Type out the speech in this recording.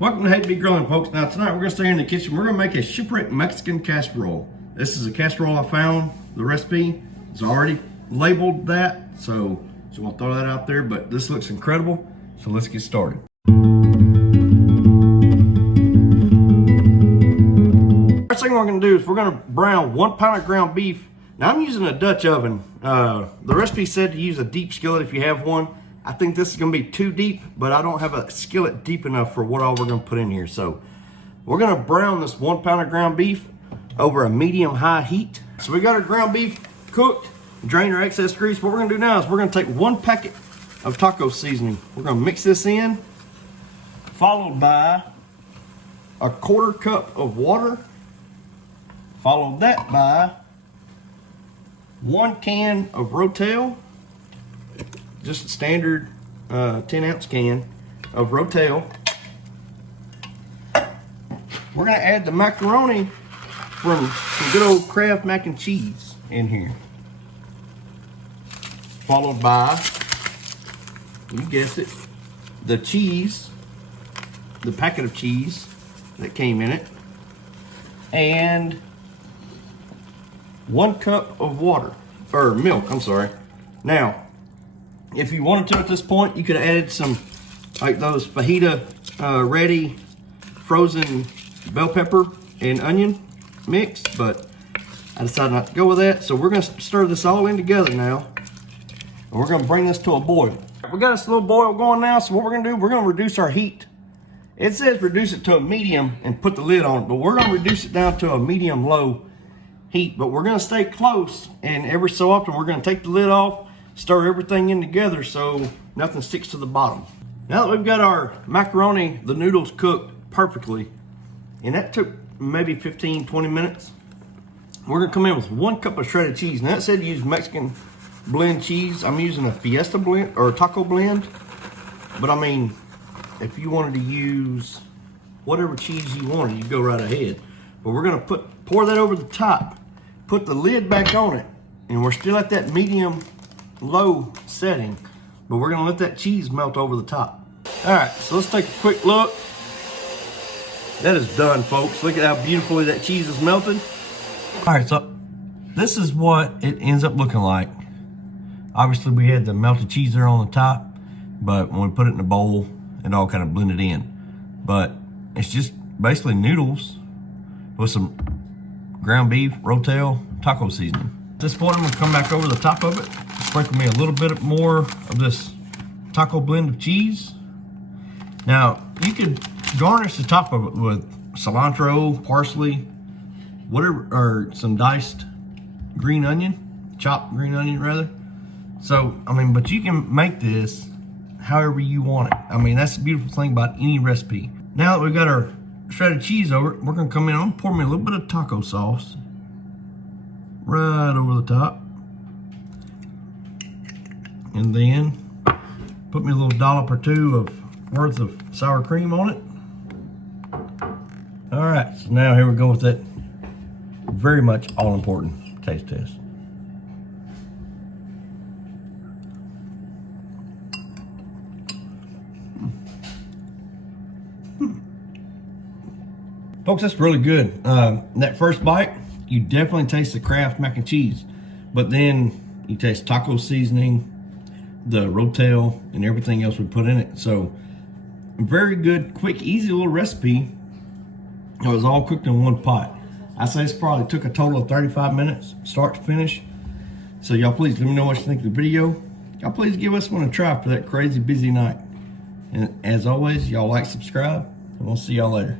Welcome to Hate to Be Grilling, folks. Now tonight we're going to stay here in the kitchen. We're going to make a Shipwreck Mexican casserole. This is a casserole I found. The recipe is already labeled that, so just want to throw that out there, but this looks incredible. So let's get started. First thing we're going to do is we're going to brown 1 pound of ground beef. Now I'm using a Dutch oven. The recipe said to use a deep skillet if you have one. I think this is going to be too deep, but I don't have a skillet deep enough for what all we're going to put in here. So we're going to brown this 1 pound of ground beef over a medium-high heat. So we got our ground beef cooked, drain our excess grease. What we're going to do now is we're going to take 1 packet of taco seasoning. We're going to mix this in, followed by a 1/4 cup of water, followed that by 1 can of rotel, just a standard 10-ounce can of rotel. We're going to add the macaroni from some good old Kraft mac and cheese in here, followed by, you guessed it, the cheese, the packet of cheese that came in it, and 1 cup of water, or milk, I'm sorry. Now, if you wanted to at this point, you could have added some, like those fajita ready frozen bell pepper and onion mix, but I decided not to go with that. So we're gonna stir this all in together now, and we're gonna bring this to a boil. We got this little boil going now, so what we're gonna do, we're gonna reduce our heat. It says reduce it to a medium and put the lid on it, but we're gonna reduce it down to a medium-low heat, but we're gonna stay close, and every so often we're gonna take the lid off, stir everything in together so nothing sticks to the bottom. Now that we've got our macaroni, the noodles cooked perfectly, and that took maybe 15-20 minutes, we're gonna come in with 1 cup of shredded cheese. Now that said to use Mexican blend cheese. I'm using a Fiesta blend or a taco blend, but I mean, if you wanted to use whatever cheese you wanted, you go right ahead. But we're gonna pour that over the top, put the lid back on it, and we're still at that medium low setting, but we're gonna let that cheese melt over the top. All right, so let's take a quick look. That is done, folks. Look at how beautifully that cheese is melted. All right, so this is what it ends up looking like. Obviously we had the melted cheese there on the top, but when we put it in the bowl, it all kind of blended in. But it's just basically noodles with some ground beef, rotel, taco seasoning. At this point, I'm gonna come back over the top of it, sprinkle me a little bit more of this taco blend of cheese. Now, you could garnish the top of it with cilantro, parsley, whatever, or some diced green onion, chopped green onion rather. So, I mean, but you can make this however you want it. I mean, that's the beautiful thing about any recipe. Now that we've got our shredded cheese over it, we're gonna come in, I'm gonna pour me a little bit of taco sauce right over the top. And then put me a little dollop or two of worth of sour cream on it. All right, so now here we go with that very much all important taste test. Folks, that's really good. That first bite, you definitely taste the Kraft mac and cheese, but then you taste taco seasoning, the rotel, and everything else we put in it. So very good, quick, easy little recipe. It was all cooked in 1 pot. I say this probably took a total of 35 minutes, start to finish. So y'all please let me know what you think of the video. Y'all please give us one a try for that crazy busy night. And as always, y'all like, subscribe, and we'll see y'all later.